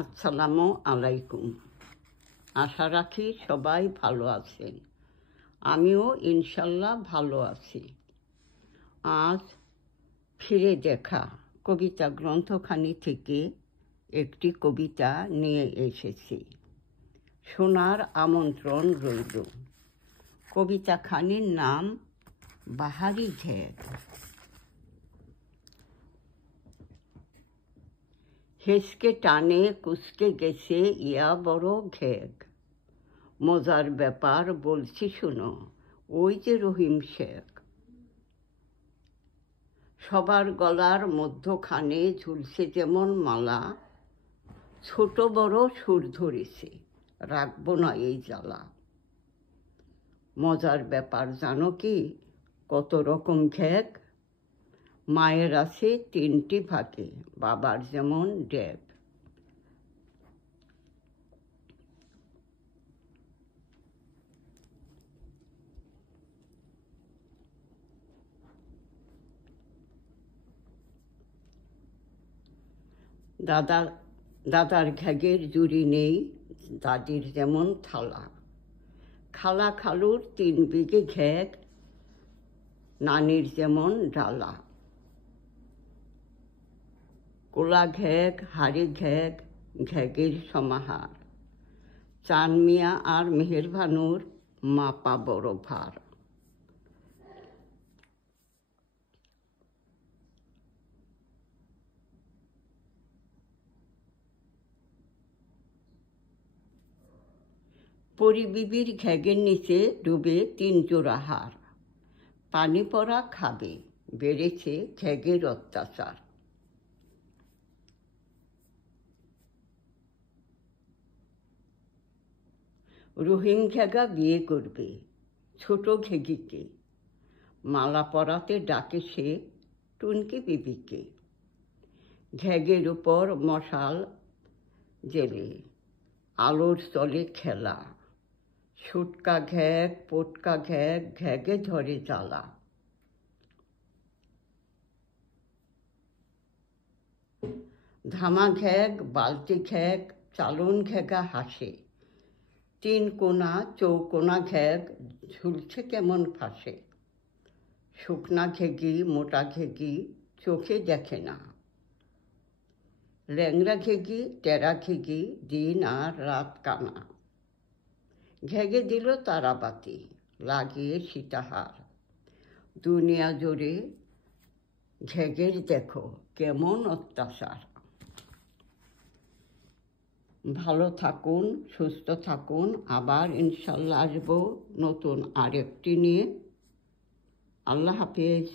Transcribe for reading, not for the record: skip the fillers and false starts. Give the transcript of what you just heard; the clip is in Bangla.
আসসালামু আলাইকুম। আশা রাখি সবাই ভালো আছেন। আমিও ইনশাল্লাহ ভালো আছি। আজ ফিরে দেখা কবিতা গ্রন্থখানি থেকে একটি কবিতা নিয়ে এসেছি। শোনার আমন্ত্রণ রইল। কবিতাখানির নাম বাহারি ঘেগ। হেসকে টানে কুসকে গেছে ইয়া বড় ঘেগ। মজার ব্যাপার বলছি শুনো, ওই যে রহিম শেখ। সবার গলার মধ্যখানে ঝুলছে যেমন মালা, ছোট বড় সুর ধরেছে, রাখবো না এই জ্বালা। মজার ব্যাপার জানো কি, কত রকম ঘেগ। মায়ের আছে 3টি ভাগে, বাবার যেমন ডেব। দাদার ঘ্যাগের জুড়ি নেই, দাদির যেমন থালা। খালা খালুর 3 বিঘে ঘ্যাগ, নানির যেমন ডালা। কোলা ঘ্যাগ হাড়ি ঘ্যাগ, ঘ্যাগের সমাহার। চান মিয়া আর মেহের ভানুর মাপা বড় ভার। পরিবিবির ঘ্যাগের নিচে ডুবে 3 জোড়া হার। পানি পড়া খাবে, বেড়েছে ঘ্যাগের অত্যাচার। রহিম ঘ্যাগা বিয়ে করবে ছোট ঘেগিকে। মালা পরাতে ডাকে সে টুনকি বিবিকে। ঘ্যাগের উপর মশাল জেলে, আলোর তলে খেলা। সুটকা ঘ্যাগ পটকা ঘ্যাগ, ঘ্যাগে ধরে জ্বালা। ধামা ঘ্যাগ বালতি ঘ্যাগ, চালন ঘ্যাগা হাসে। 3 কোনা চৌকোনা ঘ্যাগ, ঝুলছে কেমন ফাঁসে। শুকনা ঘেগি মোটা ঘেগি, চোখে দেখে না। ল্যাংড়া ঘেগি টেরা ঘেগি, দিন আর রাত কানা। ঘেগে দিল তারাবাতি, লাগিয়ে সীতাহার। দুনিয়া জুড়ে ঘেগের দেখো কেমন অত্যাচার। ভালো থাকুন, সুস্থ থাকুন। আবার ইনশাল্লাহ আসবো নতুন আরেকটি নিয়ে। আল্লাহ হাফেজ।